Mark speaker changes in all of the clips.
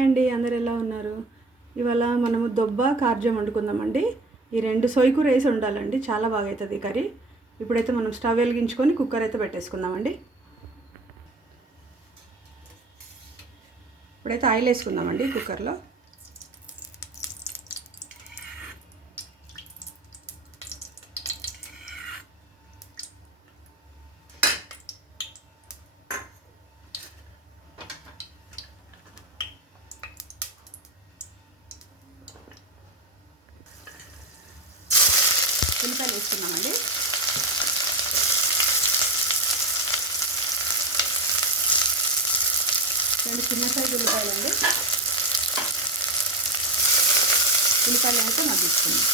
Speaker 1: Hi అండి అందరు ఎలా ఉన్నారు? ఇవాళ మనము దొబ్బ కార్జం వండుకుందామండి. ఈ రెండు సొయ్యకూర వేసి ఉండాలండి. చాలా బాగా అవుతుంది కర్రీ. ఇప్పుడైతే మనం స్టవ్ వెలిగించుకొని కుక్కర్ అయితే పెట్టేసుకుందామండి. ఇప్పుడైతే ఆయిల్ వేసుకుందామండి కుక్కర్లో. ఉల్లిపాయలు వేసుకున్నామండి రెండు చిన్న సైజు ఉల్లిపాయలు అండి ఉల్లిపాయలు అయితే మగ్గించుకున్నాం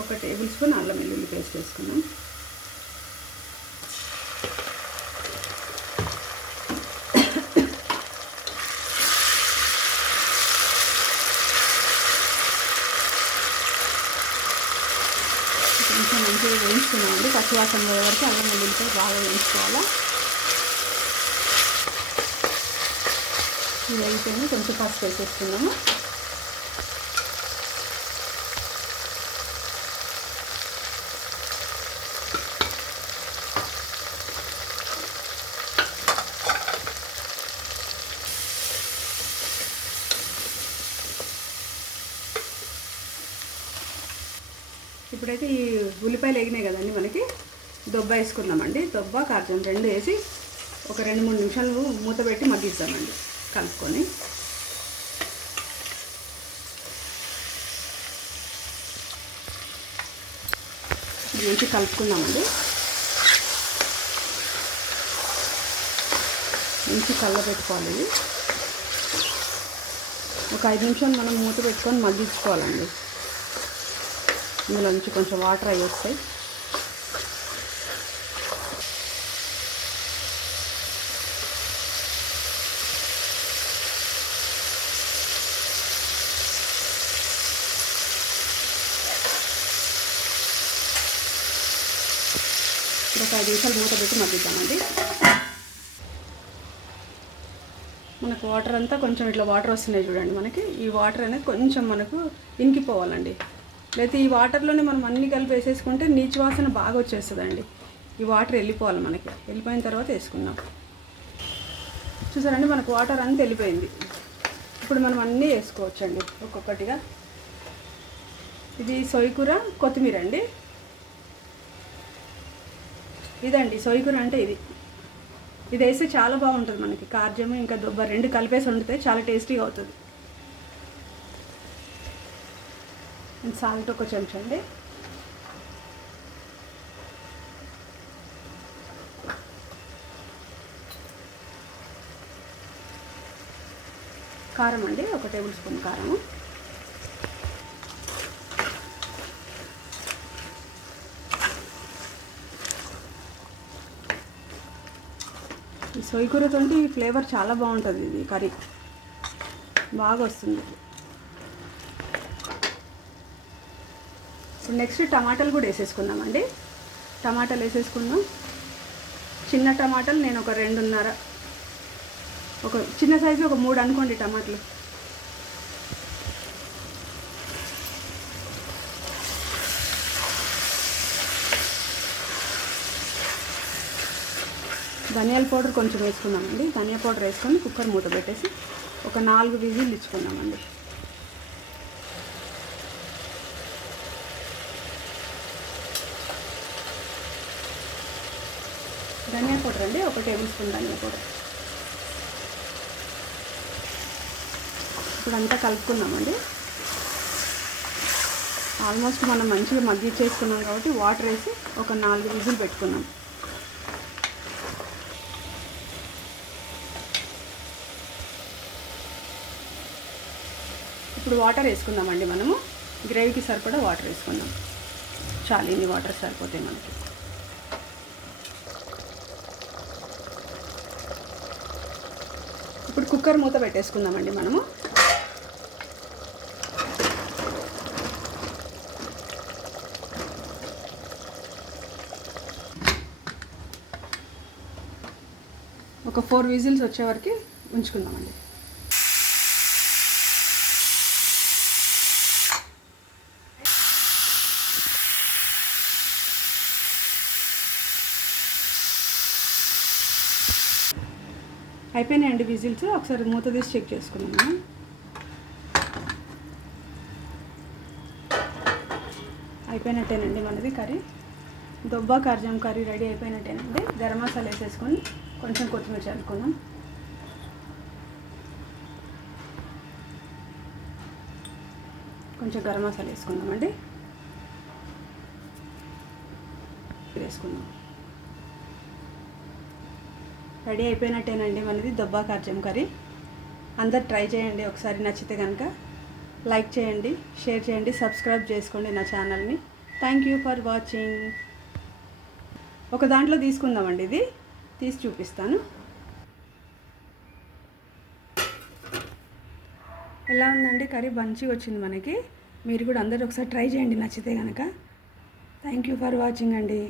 Speaker 1: ఒక టేబుల్ స్పూన్ అల్లం వెల్లుల్లి పేస్ట్ వేసుకున్నాం కొంచెం మంచిగా వేయించుకున్నామండి పచ్చివాసన పోయే వరకు అల్లం వెల్లుల్లితో బాగా వేయించుకోవాలా. ఇది అయిపోయింది. కొంచెం పసుపు వేసేసుకున్నాము. ఇప్పుడైతే ఈ ఉల్లిపాయలు ఎగినాయి కదండి మనకి. దొబ్బ వేసుకుందామండి. దొబ్బ కారం రెండు వేసి ఒక రెండు మూడు నిమిషాలు మూత పెట్టి మగ్గిస్తామండి. కలుపుకొని. మంచి కలుపుకుందామండి. మంచి కళ్ళ పెట్టుకోవాలి ఇది. ఒక ఐదు నిమిషాలు మనం మూత పెట్టుకొని మగ్గించుకోవాలండి. ఇందులో నుంచి కొంచెం వాటర్ అవి వస్తాయి. ఇప్పుడు ఒక ఐదు నిమిషాలు మూత పెట్టి మగ్గిద్దామండి. మనకు వాటర్ అంతా కొంచెం ఇట్లా వాటర్ వస్తున్నాయి చూడండి మనకి. ఈ వాటర్ అనేది కొంచెం మనకు ఇంకిపోవాలండి. లేకపోతే ఈ వాటర్లోనే మనం అన్ని కలిపి వేసేసుకుంటే నీచు వాసన బాగా వచ్చేస్తుందండి. ఈ వాటర్ వెళ్ళిపోవాలి మనకి. వెళ్ళిపోయిన తర్వాత వేసుకుందాం. చూసారండి మనకు వాటర్ అంతా వెళ్ళిపోయింది. ఇప్పుడు మనం అన్నీ వేసుకోవచ్చండి ఒక్కొక్కటిగా. ఇది సొయ్యకూర కొత్తిమీర అండి. ఇదండి సొయ్యకూర అంటే ఇది. ఇది వేస్తే చాలా బాగుంటుంది మనకి. కార్జము ఇంకా దొబ్బ రెండు కలిపేసి వండితే చాలా టేస్టీగా అవుతుంది. సాల్ట్ ఒక చెంచా అండి. కారం అండి ఒక టేబుల్ స్పూన్ కారం ఈ సొయ్యకూరతో ఫ్లేవర్ చాలా బాగుంటుంది ఇది కర్రీ. బాగా వస్తుంది ఇప్పుడు నెక్స్ట్ టమాటాలు కూడా వేసేసుకుందామండి. టమాటాలు వేసేసుకుందాం. చిన్న టమాటాలు నేను ఒక రెండున్నర ఒక చిన్న సైజు ఒక మూడు అనుకోండి టమాటాలు. ధనియాల పౌడర్ కొంచెం వేసుకున్నామండి ధనియా పౌడర్ వేసుకొని కుక్కర్ మూత పెట్టేసి ఒక నాలుగు విజిల్ ఇచ్చుకున్నామండి ధనియా పౌడర్ అండి ఒక టేబుల్ స్పూన్ ధనియా పౌడర్. ఇప్పుడు అంతా కలుపుకున్నామండి ఆల్మోస్ట్ మనం మంచిగా మగ్గిచ్చేసుకున్నాం కాబట్టి వాటర్ వేసి ఒక నాలుగు విజిల్ పెట్టుకున్నాం. ఇప్పుడు వాటర్ వేసుకుందామండి మనము. గ్రేవీకి సరిపడా వాటర్ వేసుకుందాం. చాలు ఇన్ని వాటర్ సరిపోతాయి మనకి. కుక్కర్ మూత పెట్టేసుకుందామండి మనము. ఒక ఫోర్ విజిల్స్ వచ్చేవరకు ఉంచుకుందామండి. అయిపోయినాయండి విజిల్స్. ఒకసారి మూత తీసి చెక్ చేసుకున్నాము అయిపోయినట్టేనండి మనది కర్రీ. దొబ్బా కర్జం కర్రీ రెడీ అయిపోయినట్టేనండి. గరం మసాలా వేసేసుకొని కొంచెం కొత్తిమీర చల్లుకుందాం. కొంచెం గరం మసాలా వేసుకుందామండి. వేసుకుందాం. రెడీ అయిపోయినట్టేనండి మనది దొబ్బా కార్జం కర్రీ. అందరు ట్రై చేయండి ఒకసారి నచ్చితే కనుక లైక్ చేయండి షేర్ చేయండి సబ్స్క్రైబ్ చేసుకోండి నా ఛానల్ని. థ్యాంక్ యూ ఫర్ వాచింగ్ ఒక దాంట్లో తీసుకుందామండి ఇది. తీసి చూపిస్తాను. ఎలా ఉందండి? కర్రీ మంచిగా వచ్చింది మనకి. మీరు కూడా అందరూ ఒకసారి ట్రై చేయండి నచ్చితే కనుక థ్యాంక్ యూ ఫర్ వాచింగ్ అండి.